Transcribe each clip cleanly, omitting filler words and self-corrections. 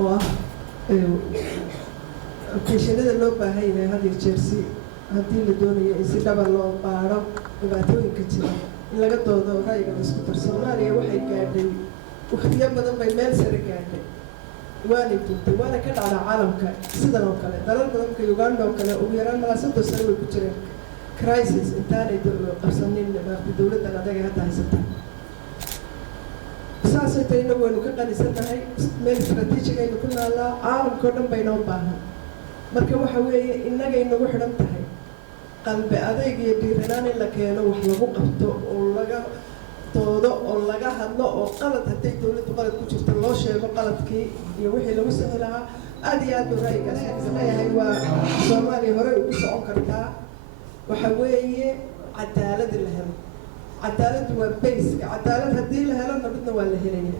oo ah okeeshanada loo baahan yahay had iyo jeer si haddii la doonayo in si dhaba loo baaro dhibaatooyinka jira in laga doodo ra'yiga la isku dar. Soomaaliya waxay gaadhay waqtiyo badan bay meel sare gaadhay, waana jirtay waana ka dhacdaa caalamka sidan oo kale. dalal badanka Uganda oo kale ugu yaraan malaasado sano way ku jireen crisis intaanay qabsanin dowladdan adaga hadda haysata. saasay tayna waynu ka qanisannahay, meel istaraatiijig aynu ku naallaa, caalamka oo dhan baynoo baahan. marka waxa weeye innagay nagu xidhan tahay qalbi adayg iyo dhiiranaan in la keeno, wax lagu qabto oo laga doodo oo laga hadlo oo qalad hadday dowladdu qalad ku jirto loo sheego qaladkii iyo wixii lagu sixi lahaa. aad iyo aad buu ra'yigaas leeyahay waa Soomaaliya horey ugu socon kartaa. waxa weeye cadaalad la helo. cadaaladdu waa bayska. cadaalad haddii la helo nabadna waa la helaya.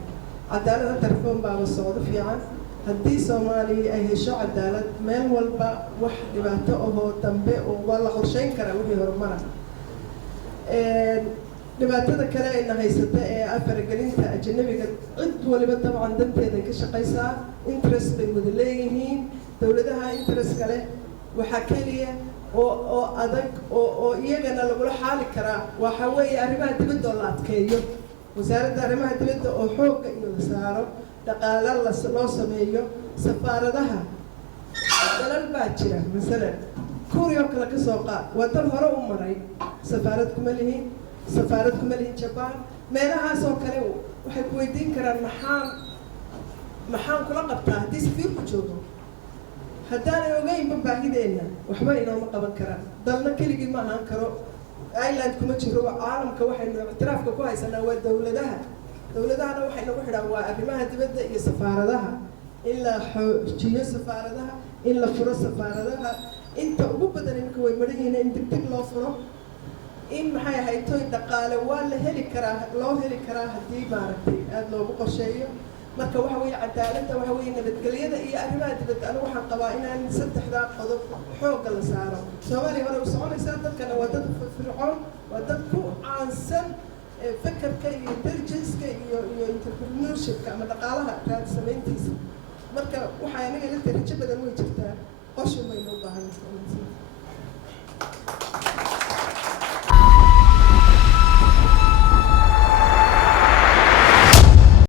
cadaalad hadda reform baaba socdo fiican. haddii Soomaaliya ay hesho cadaalad, meel walba wax dhibaato ahoo dambe oo waa la qorsheyn karaa wixii horumara. dhibaatada kale ayna haysata ee faragelinta ajnabiga, cid waliba dabcan danteeda ka shaqaysaa, interest bay wada leeyihiin. dowladaha interest kale waxaa keliya oo adag oo iyagana lagula xaali karaa waxa weeye arrimaha dibadda oo la adkeeyo. wasaaradda arrimaha dibadda oo xoogga in la saaro, dhaqaale loo sameeyo. safaaradaha dalal baa jira, masalan Kuuriya oo kale ka soo qaad, waa dal hore u maray, safaarad kuma lihin Japan. meelahaas oo kale waxay ku weydiin karaan maxaan kula qabtaa haddii safiirku joogo. haddaanay ogeynba baahideenna waxba inooma qaban karaan. dalna keligii ma ahaan karo, Ireland kuma jiro. caalamka waxaynu ictiraafka ku haysanaa waa dowladahana waxay nagu xidhaan waa arrimaha dibadda iyo safaaradaha, in la xoojiyo safaaradaha, in la furo safaaradaha. inta ugu badan iminka way maran yihiin in degdeg loo furo. in maxay ahayd toy dhaqaale waa loo heli karaa haddii maaragtay aada loogu qorsheeyo. marka waxa weeye cadaaladda, waxa weeye nabadgelyada iyo arrimaha dibadda. anigu waxaan qabaa inaan saddexdaa qodob xoogga la saaro. Soomaaliya hore u soconaysaa, dadkana waa dad fircoon, waa dad ku caansan fakarka iyo intelligence-ka iyo entrepreneurship-ka ama dhaqaalaha raad samayntiisa. marka waxaa aniga la rajo badan way jirtaa, qorshe baynu u baahan yahay.